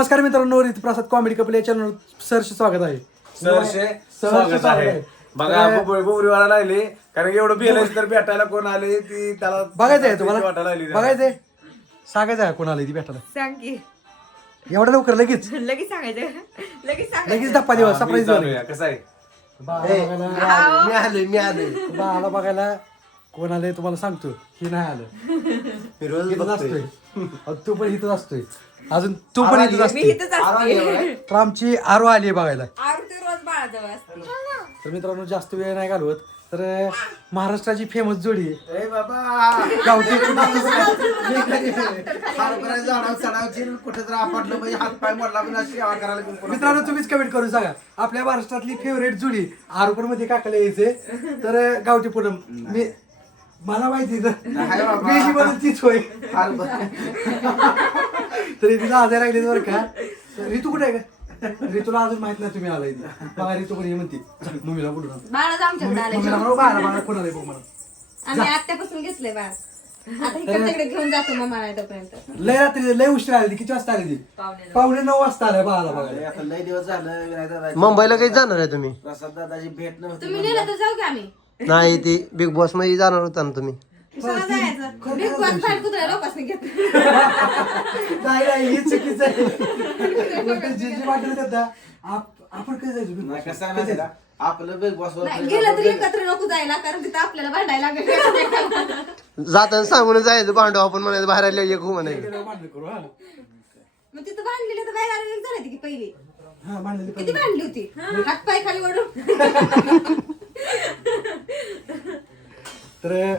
नमस्कार मित्रांनो Reet Prasad comedy couple या चॅनल सरचे स्वागत आहे. सहर्ष स्वागत आहे. बघा लागले कारण एवढं बेलायचं तर भेटायला कोण आले? ती त्याला बघायचं आहे तुम्हाला. वाटायला लागली. बघायचंय. सांगायचं आहे कोणाला ती भेटायला? सांग की. एवढं लवकर लगेच? लगेच सांगायचं. लगेच लगेच सांगायचं धप्पा दिवस सरप्राईज. कसं आहे? बाळाला बघायला कोण आलंय तुम्हाला सांगतो. ही नाही आलं. इथंच असतोय अहो, तू पण इथंच असतोय अजून तू पण इथंच मी असतोय इथंच असते तर आमची आरो आली आहे बघायला. आरती रोज बाळाजवळ असते. तर मित्रांनो जास्त वेळ नाही घालवत. तर महाराष्ट्राची फेमस जोडी ए बाबा! गावठी हरभरा झाडावर चढावची कुठे तर आपटलं म्हणजे हात पाय मोडला पण अशी सेवा करायला घेऊन पुन्हा. मित्रांनो तुम्हीच कमेंट करून सांगा. आपल्या महाराष्ट्रातली फेवरेट जुडी आरोपरमध्ये काकाला यायचे तर गावठी पूनम मी मला माहिती नाही बाबा. तीच होय. हरभरा तरी तिला आजारी लागले बरं का. तर ऋतू कुठे आहे का ऋतूला अजून माहीत नाही तुम्ही आलाय ती. बघा ऋतू ये म्हणते. मम्मीला. बाळाच आमच्याकडे आले मम्मीला म्हणू बाळा बाळा कोण आलंय बघ मला. आम्ही आत्यापासून घेतलंय बाळ. आता इकडे तिकडे घेऊन जातो तोपर्यंत. लय रात्री लय उशीर आली ती किती वाजता आली ती पावणे नऊ वाजता आल्या बाळाला बघायला. आता लय दिवस झालं विनायक मुंबईला काही जाणार आहे तुम्ही? प्रसाद दादाची भेट नव्हती तुम्ही नेलं तर जाऊ की आम्ही. नाही ती बिग बॉसमध्ये जाणार होता ना तुम्ही. कशाला जायचं. बिग बॉस फाईल कुत्र्या लोकांनी घेत नाही. नाही हे चुकीचं आहे. उलटं जे जे वाटेल त्यात आप- आपण काय जायचं? नाही कसं आहे माहिती आहे का? आपलं बिग बॉस नाही गेलं तरी एकत्र नको जायला कारण तिथं आपल्याला भांडायला लागेल. जाताना सांगून जायचं भांडव आपण म्हणायचं बाहेर आले एक हो म्हणायचं. भांडण करू हा. मग तिथं भांडलेलं तर बाहेर आलेली झाली की पहिली? हा भांडलेली किती पाहिजे. भांडली होती? हात पाय खाली ओढून. तर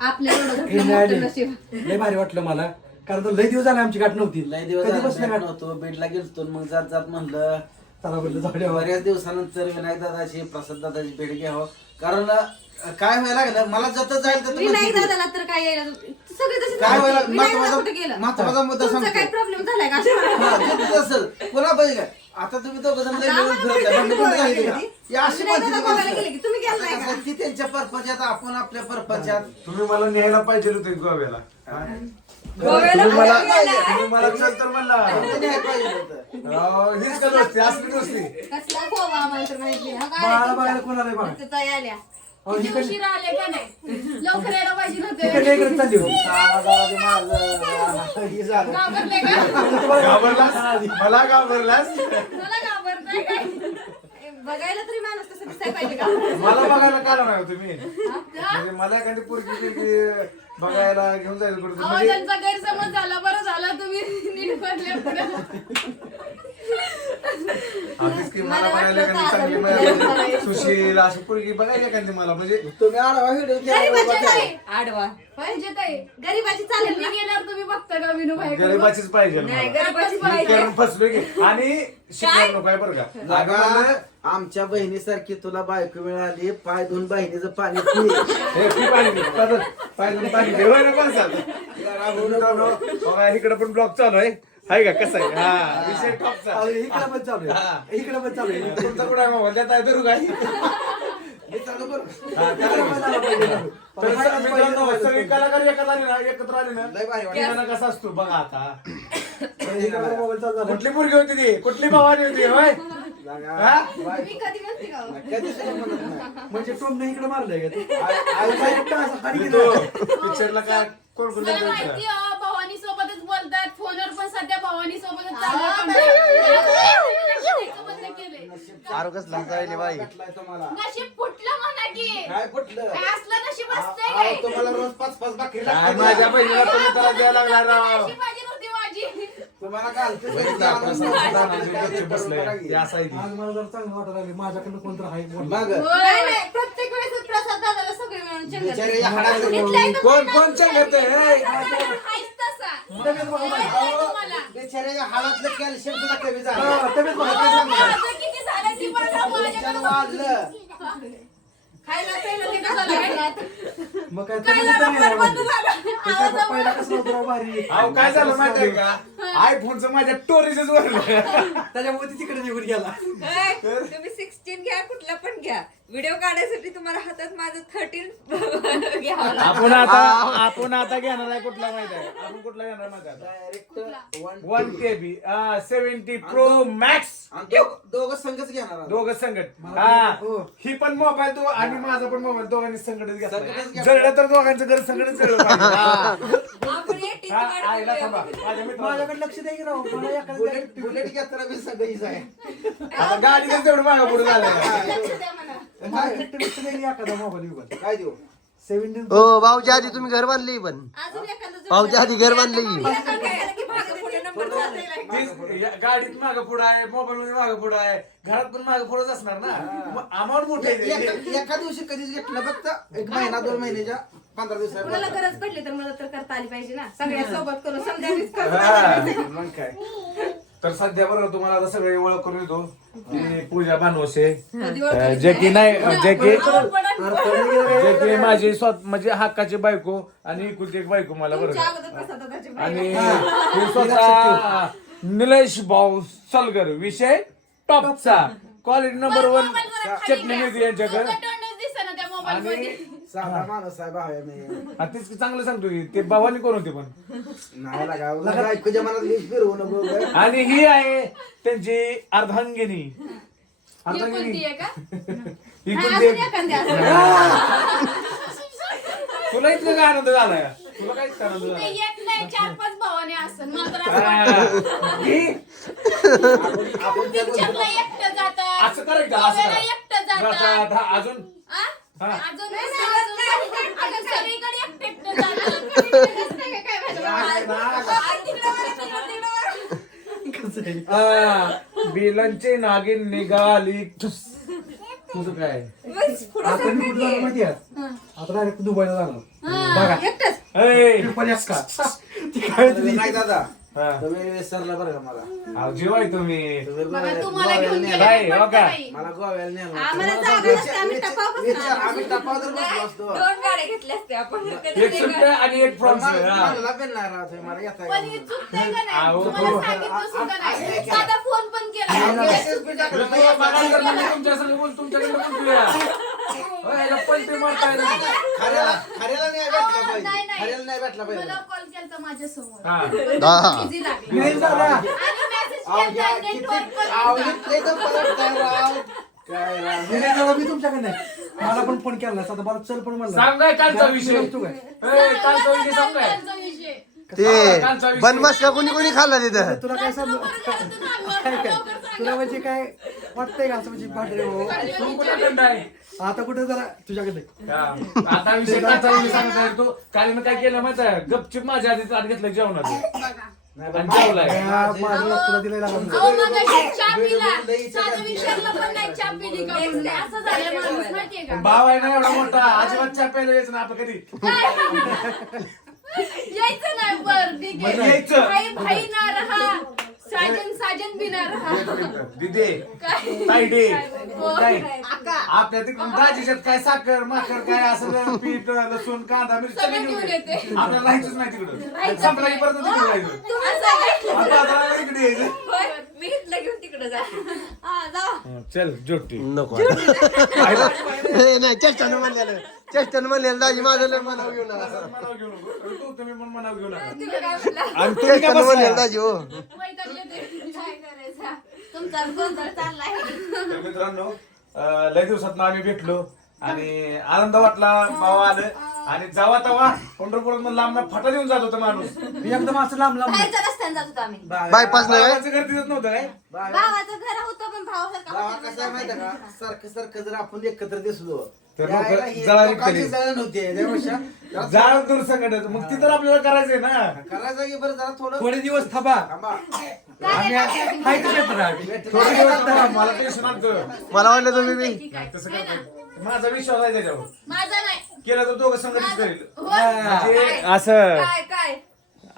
आपल्या एवढं हे नशीब. लय भारी वाटलं मला. कारण तर लय दिवस झाले आमची गाठ नव्हती. लय दिवस कधी झालं गाठ नव्हतो. बीडला गेलतो मग जात जात म्हणलं चला बोललं जाऊ द्या. बऱ्याच दिवसानंतर विनायक दादाची प्रसाद दादाची भेट घ्यावं. कारण अं, काय व्हायला लागलं मला जत जाईल तर तुम्ही विनायक किती- दादाला तर काय यायला सगळे काय. व्हायला विनायक दादा महत्त्वाचा कुठे गेला? महत्त्वाचा मुद्दा तुमचा सांगतो काय प्रॉब्लेम झालाय का? हा, ते असेल. पुन्हा पाहिजे काय आता तुम्ही दोघं जण लय मिळून भांडण कोणी का? ही अशी माणसं आता ती त्यांच्या परपंचात आपण आपल्या परपंचात तुम्ही मला न्यायला पाहिजे होते गोव्याला हा? गोव्याला तुम्ही मला? तुम्ही मला चल तर म्हणला त्यांनी काय पाहिजे होतं? राव, हीच का दोस्ती असली दोस्ती कसला गोवा आम्हाला तर माहिती नाही. हा, काय बाळाला तुमच्या? बघायला कोण आलंय बघा तिथं ताई आल्या अहो, किती इकडे उशीर आले का नाही? लवकर यायला पाहिजे नव्हते इकडे इकडे चालली होती. सारा गावात माझं हे झालं. घाबरले का? घाबरलास? मला घाबरलास? मला घाबरताय काय? ए, बघायला तरी माणूस तसं दिसाय पाहिजे का? मला बघायला का नाही हो तुम्ही? म्हणजे मला एखादी पोरगी बिरगी बघायला घेऊन जायचं कुठं अहो म्हणजे त्यांचा गैरसमज झाला. बरं झालं तुम्ही नीट पडले. पुढे की मला बघायला वाटलं एखादी चांगली सुशील अशी पोरगी बघायला एखादी मला म्हणजे तुम्ही आडवा व्हिडिओ गरीबाची केला ताई आडवा. पाहिजे ताई. गरीबाची चालेल मी ना? गेल्यावर तुम्ही बघता का विनू भाई गरीबाचीच पाहिजे नाही मला. गरीबाची मी मी पाहिजे. करून फसलो की. आणि शिकणार नको आहे बरं का. आमच्या बहिणीसारखी तुला बायको मिळाली पाय धुवून बहिणीचं पाणी पी हे पाणी. पाय- पाय धुवून पाणी ठेवाय ना कोण मित्रांनो बघा इकडे पण ब्लॉग चालू आहे. हाय का? कसं आहे? हा विषय टॉपचा अहो, इकडे पण चालू आहे. इकडे पण चालू आहे. तुमचा कुठं आहे? मोबाईल देता धरू काय हे चालू करू. हा, इकडे चालेल. पण झालं पाहिजे चालू. तर सर, मित्रांनो, सगळी कलाकार एकत्र आली ना? एकत्र आली ना? लय भारी वाटलं. ठिकाणा कसा असतो? बघा आता. इकडे पण मोबाईल चालू झाला. कुठली मुलगी होती ती? कुठली भवानी होती? होय? हा? मी कधी म्हणते का हो? म्हणत नाही. म्हणजे टोमने इकडे मारलंय का ते? आई- आई? पिक्चरला काय कोण कोण फोनवर पण सध्या भवानी सोबतच हा, चालू आहे. बरं. पण बंद केलंय. आरो कसला जायले बाई भेटलाय तुम्हाला नशीब फुटलं म्हणा की काय पटलं काय असलं नशीब असतंय अहो, तुम्हाला रोज पाच पाच काय लागतात. माझ्या बहिणीला तुम्ही त्रास द्यायला लागला राव नव्हती माझी तुम्हाला काय हे. असं. आज मला जरा चांगलं वाटायला लागले माझ्याकडनं कोणतं आहे बोलणं. मग नाही नाही प्रत्येक वेळेस प्रसाद दादाला सगळे मिळून चंगत. बिचारे या हाडाचं इथल्या इथं कोण तसा तब्येत बघा बिचाऱ्याच्या हाडातलं कॅल्शियम सुद्धा कमी झालं. हा, तब्येत बघा, काय सांगू? माझं किती झालं ती पण कॅल्शियम माझ्याकडे वाढलं. खायला प्यायला ते कसं लागणार? मग काय काय तब्येत झालं बंद. झालं. पहिला कसं होतं राव भारी? अहो काय झालं माहितीये का? आयफोनचं माझ्या स्टोरेजच वरलं त्याच्यामुळे ती तिकडे निघून गेला ए, तुम्ही सिक्स्टीन घ्या कुठला पण घ्या व्हिडिओ काढायसाठी तुम्हाला हातात माझं थर्टीन घ्यावं. आपण आता आपण आता घेणार आहे कुठला माहीत आहे आपण कुठला घेणार माहीत आहे direct one one K B seventy pro max दोघ- संघच घेणार आहोत. दोघं संगत हा ही पण मोबाईल तो आणि माझा पण मोबाईल दोघांनी संगतच संगतच घेतला घेतला. जळलं तर दोघांचं घर संगतच जळलं पाहिजे. हा. आपण एकटीच हा, गाडी आईला थांबा. घेऊया. माझ्या मित्राला- माझ्याकडे लक्ष द्या की राव मला एखादं बुलेट बुलेट घेताना मी सगळीच आहे. आता गाडीचं तेवढं मागं पुढे झालं. लक्ष द्या म्हणा. माझ्याकडे लक्ष द्या की एखादा मोबाईल विकत काय देऊ? सेव्हन्टीन हो भाऊच्या आधी तुम्ही घर बांधली पण. अजून एखादं भाऊच्या आधी घर बांधली की पुढे. तीच- या- गाडीत मागं पुढं आहे मोबाईल मध्ये मागं पुढं आहे. घरात पण मागं पुढंच असणार ना. अमाऊंट मोठे एका एका दिवशी कधीच घेतलं फक्त एक महिना दोन महिन्याच्या पंधरा कुणाला गरज पडली तर मदत तर करता आली पाहिजे ना. सगळ्या सोबत करून समजा मग काय? तर सध्या बरोबर तुम्हाला आता सगळे ओळख करून येतो ती पूजा भानवसे अं, जे की नाही? जे की जे की माझी स्वत म्हणजे हक्काची बायको आणि इकुलची एक बायको मला तुमच्या अगोदर बाई. आणि हे. स्वतः निलेश भाऊ सलगर. विषय टॉपचा. क्वालिटी नंबर वन चटणी मिळते यांच्याकडे. दिसत ना त्या मोबाईल मध्ये आणि साधा माणूस आहे मी हा, तेच की चांगलं सांगतो की ते भावानी कोण होते पण नाही लागा लगा ऐकूच्या मनात वीज फिरवू नको. आणि ही आहे त्यांची अर्धांगिनी कोणती आहे का ही नाही, कोणती अजून आहे? एखादी असेल. तुला इतकं काय आनंद झालाय का? तुला काहीच आनंद ते झाला एक नाही चार पाच भावाने असं मला तर असं वाटतं. ही आपण त्या पिक्चरला एकटं जातात असं करायचं असं गोव्याला करा. एकटं जातात जातात, हा, अजून. अजून अजून सगळीकडे. आ, बिलांची नागिन निघाली. ठुस. तुझं काय? आता मी कुठं जाणार. माहिती आहे? आता डायरेक्ट दुबईला जाणार. हा, एकटंच. ऐ, ट्रिपल एस का ती काय होती? नाही दादा. हा. तुम्ही विसरला बरं का मला अहो, जीव आहे तुम्ही तुम्ही बघा गोव्याला- तुम्हाला गोव्याला घेऊन नेलं. बाई, गेले हो का? मला गोव्याला नेलं. आम्हाला तुम्हाला जागा विचार- नसते, आम्ही विचार- टपावर विचार- बसलो आम्ही टपावर बसलो नाही, असतो दोन गाड्या घेतल्या असत्या आपण एक सुट्ट आणि एक फ्रॉन्स मला मला पण नाही राहत आहे, मला येता पण हे चुकतंय का नाही अहो, तुम्हाला. सांगितलं सुद्धा आ- आ- नाही आ- साधा फोन पण केला SSB टाकलं, तुला नाही बघा, येत. तर तुमच्या संग बोल, तुमच्याकडे बोलतोय. होय, याला पलटी मारताय ना. खऱ्याला खऱ्याला नाही भेटला पाहिजे नाही, नाही. खऱ्याला नाही भेटला पाहिजे हा. हा. लागली. झाला. आणि केलता पण नव्हता. राव. मी नाही झाला, मी तुमच्याकडे नाही मला पण फोन केला आता मला चल पण म्हणलं सांग काय कालचा विषय तू काय ए, कालचा विषय सांग काय कालचा विषय. ते बनमास का कोणी कोणी खाल्ला तिथं तुला सांगू लवकर लवकर काय सांग. तुला म्हणजे काय वाटतंय का असं म्हणजे भांडरे हो तू कुठं थंड आहे आता कुठे जरा तुझ्याकडे हा. आता विषय कालचा विषय सांगताय तू काल मी काय केलं माहिती आहे गपचिप माझ्या आधी ताट घेतलं जेवणाचं बघा. आणि मा-. माझं तुला दिलेला अहो, मगाशी चहा वेळ- पिला. वेळ लई साधं चालते. विचारलं पण नाही चहा पिली का म्हणून. असं झालं माणूस माहितीये का भाव आहे ना एवढा मोठा अजिबात चहा प्यायला यायचं ना आपलं कधी यायचं नाही बर ठीक बरं, आहे यायचं. भाई भाई ना रहा साजन साजन भी ना रहा दिदे हो. काय? अक्का. आपल्या तिकडून दाजीच्यात काय साखर माखर काय असं पीठ लसूण कांदा मिरची सगळं घेऊन घेऊन येते. आपल्याला राहायचंच नाही तिकडं. संपला की. परत तिकडे राहायचं सांगा. आता आता इकडे यायचं मी इथलं घेऊन तिकडे जा. हा, जा. चल जोटी. नको. हे नाही चेष्टानं म्हणलेलं. चेष्टानं म्हणलेलं दाजी माझं लय मनाव घेऊन आला. मनाव घेऊ नको. तू तुम्ही पण मनाव घेऊ नका तुम्ही काय म्हणला? आणि तुम्ही काय चेष्टानं म्हणलेलं? दाजी हो वैतागले ते. काय करायचं तुमचा गोंधळ चाललाय तर मित्रांनो अं, लय दिवसात आम्ही भेटलो आणि आनंद वाटला भाव आलं. आणि जावा तवा पंढरपुरात मग लांब फाटा देऊन जात होता माणूस. मी एकदम असं लांब लांब बाहेरच्या रस्त्याने जात होतो आम्ही. बा- बायपास नाही भावाचं घर तिथंच नव्हतं काय? बा- भावाचं घर होतं पण कसं आहे माहिती आहे का? सारखं सारखं जर आपण एकत्र दिसलो तर त्या लोकं वेळेला ही जळाली लोकांची तरी. जळण होते त्यापेक्षा जरा जाळ दूर मग ती तर आपल्याला करायचंय ना. करायचं की बरं जरा थोडं थोडे दिवस थांबा. थांबा. आम्ही? थोडे दिवस थांबा, मला टेन्शन आलं मला वाटलं तुम्ही बी तसं काय माझा विश्वास आहे त्याच्यावर. माझा नाही. केलं तर दोघं संघटित करेल होय. म्हणजे असं काय काय?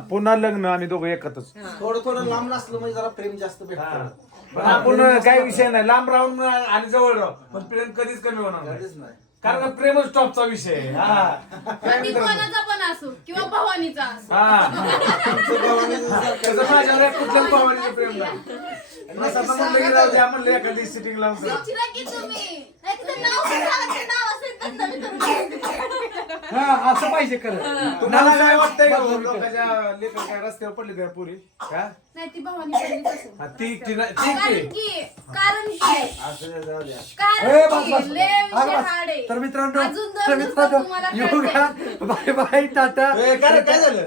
पुन्हा लग्न आम्ही दोघं एकत्रच. थोडं थोडं लांब नसलं म्हणजे जरा प्रेम जास्त हा. भेटतं पण आपण काही विषय नाही. लांब राहून आणि जवळ राहू. पण प्रेम कधीच कमी होणार नाही. कधीच नाही. कारण प्रेमच टॉपचा विषय आहे. हा. काय ती मित्रांनो? कोणाचा पण असो किंवा भवानीचा असो. हा. त्याचं माझ्यावर कुठल्याच भावाने प्रेम नाही. नसतं म्हणलं की जाऊ द्या म्हणलं एखादी सिटिंग लावून विचारा की तुम्ही. नाही तर नाव सांगा, ते नाव असेल तर नवीन करून हा असं पाहिजे खरं. तुम्हाला काय वाटतंय का हो, लोकांच्या लेकर काय रस्त्यावर पडले त्या पुरी? का नाही ती भवानी पहिलीच असेल हा, ती ती ना- ती कारण ती की कारण की असं जाऊ द्या. ए, बस, कारण बस. की लय हा, विषय बस. हार्ड आहे तर मित्रांनो अजून दोन तर दिवसात मित्रांनो बाय बाय टाटा. ए, काय काय झालं?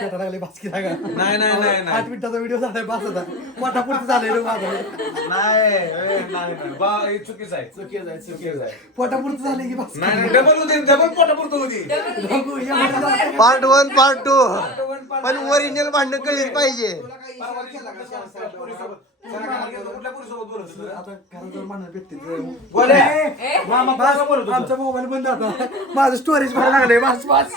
टाटा लागले बास्की जागा. नाही नाही नाही आठ मिनिटाचा व्हिडिओ झालाय पाच होता पोटापुरतं झालंय रे माझं. नाही ए, नाही नाही. बा हे चुकीचं आहे चुकीचं आहे चुकीचं आहे. पोटापुरतं झालंय की बस नाही नाही डबल होती डबल पोटापुरतं पार्ट वन. Part two. पण ओरिजिनल भांडण कळलीच पाहिजे. कुठल्या? आमचा मोबाईल बंद आता. माझं स्टोरेज भरायला लागलंय. बस बस.